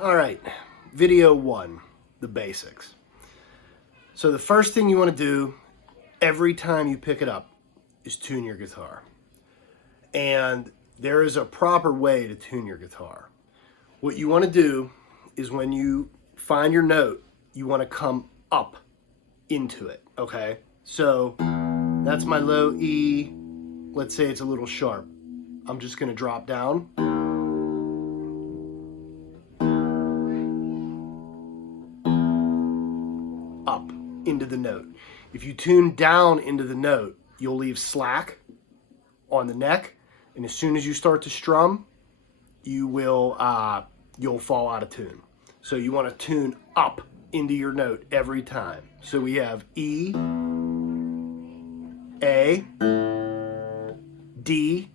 All right, video one, the basics. So the first thing you want to do every time you pick it up is tune your guitar. And there is a proper way to tune your guitar. What you want to do is when you find your note, you want to come up into it, okay? So that's my low E. Let's say it's a little sharp. I'm just going to drop down. Up into the note. If you tune down into the note, you'll leave slack on the neck, and as soon as you start to strum, you will you'll fall out of tune. So you want to tune up into your note every time. So we have E, A, D,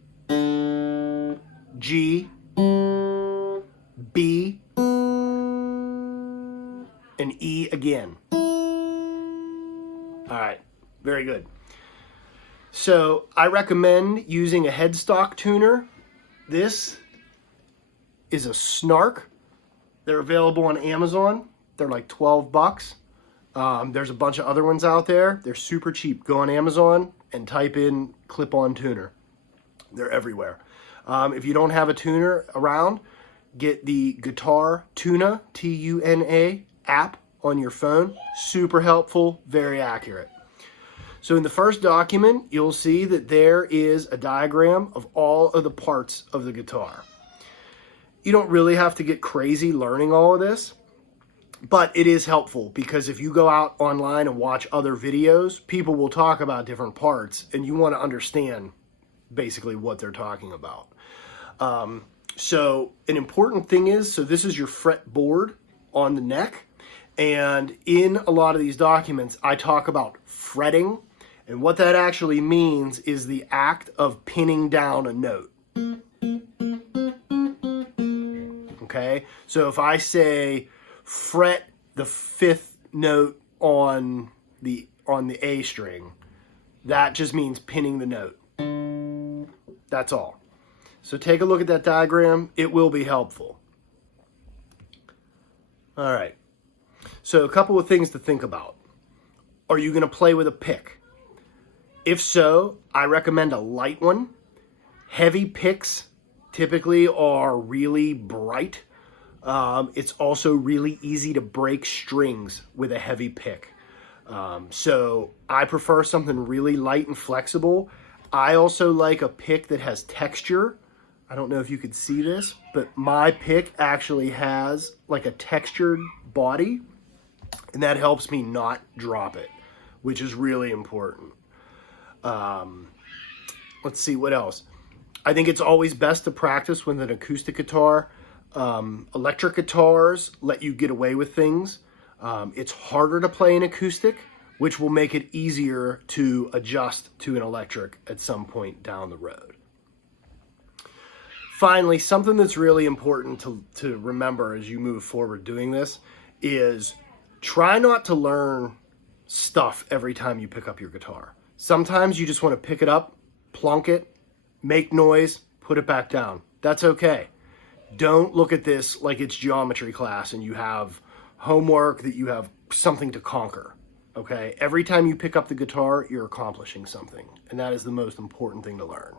G, B, and E again. All right, very good. So I recommend using a headstock tuner. This is a Snark. They're available on Amazon. They're like 12 bucks. There's a bunch of other ones out there. They're super cheap. Go on Amazon and type in clip-on tuner. They're everywhere. If you don't have a tuner around, get the Guitar Tuna, T-U-N-A, app on your phone. Super helpful, very accurate. So in the first document, you'll see that there is a diagram of all of the parts of the guitar. You don't really have to get crazy learning all of this, but it is helpful because if you go out online and watch other videos, people will talk about different parts and you want to understand basically what they're talking about. So an important thing is, so this is your fretboard on the neck. And in a lot of these documents, I talk about fretting. And what that actually means is the act of pinning down a note. Okay? So if I say fret the fifth note on the A string, that just means pinning the note. That's all. So take a look at that diagram. It will be helpful. All right. So a couple of things to think about. Are you going to play with a pick? If so, I recommend a light one. Heavy picks typically are really bright. It's also really easy to break strings with a heavy pick. So I prefer something really light and flexible. I also like a pick that has texture. I don't know if you could see this, but my pick actually has like a textured body. And that helps me not drop it, which is really important. Let's see, what else? I think it's always best to practice with an acoustic guitar. Electric guitars let you get away with things. It's harder to play an acoustic, which will make it easier to adjust to an electric at some point down the road. Finally, something that's really important to remember as you move forward doing this is try not to learn stuff every time you pick up your guitar. Sometimes you just want to pick it up, plunk it, make noise, put it back down. That's okay. Don't look at this like it's geometry class and you have homework, that you have something to conquer, okay? Every time you pick up the guitar, you're accomplishing something, and that is the most important thing to learn.